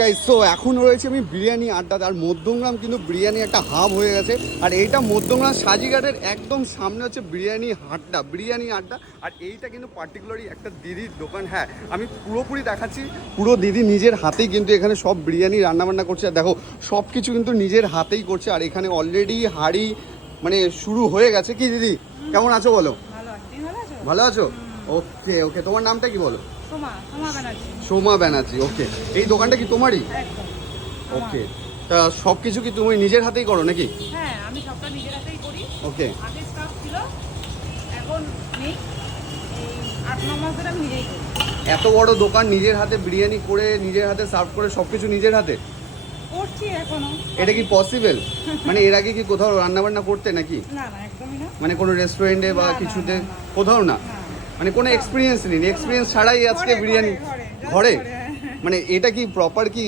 Guys, so এখন রয়েছে আমি বিরিয়ানি আড্ডাতে। আর মধ্যমগ্রাম কিন্তু বিরিয়ানি একটা হাব হয়ে গেছে। আর এইটা মধ্যমগ্রাম সাজিঘাটের একদম সামনে হচ্ছে বিরিয়ানি হাটটা, বিরিয়ানি আড্ডা। আর এইটা কিন্তু পার্টিকুলারলি একটা দিদির দোকান। হ্যাঁ, আমি পুরোপুরি দেখাচ্ছি। পুরো দিদি নিজের হাতেই কিন্তু এখানে সব বিরিয়ানি রান্নাবান্না করছে। আর দেখো, সব কিছু কিন্তু নিজের হাতেই করছে। আর এখানে অলরেডি হাঁড়ি মানে শুরু হয়ে গেছে। কি দিদি, কেমন আছো বলো? ভালো আছো? ওকে ওকে, তোমার নামটা কি বলো? সোমা ব্যানার্জি। ওকে, এই দোকানটা কি তোমারই? ওকে, তা সব কিছু কি তুমি নিজের হাতেই করো নাকি? হ্যাঁ, আমি সবটা নিজের হাতেই করি। ওকে, আগে স্টাফ ছিল, এখন নেই। এই 8-9 মাস ধরে আমি নিজেই করি। এত বড় দোকান, নিজের হাতে বিরিয়ানি করে, নিজের হাতে সার্ভ করে, সব কিছু নিজের হাতে? করছি এখনো। এটা কি পসিবল? মানে এর আগে কি কোথাও রান্না বান্না করতে নাকি? না না, একদমই না। মানে কোনো রেস্টুরেন্টে বা না, না, কিছুতে? না, না। কোথাও না? না। মানে কোনো এক্সপিরিয়েন্স নেই? এক্সপিরিয়েন্স ছাড়াই আজকে ঘরে, বিরিয়ানি ঘরে, just ঘরে? ঘরে, হ্যাঁ। মানে এটা কি প্রপার কি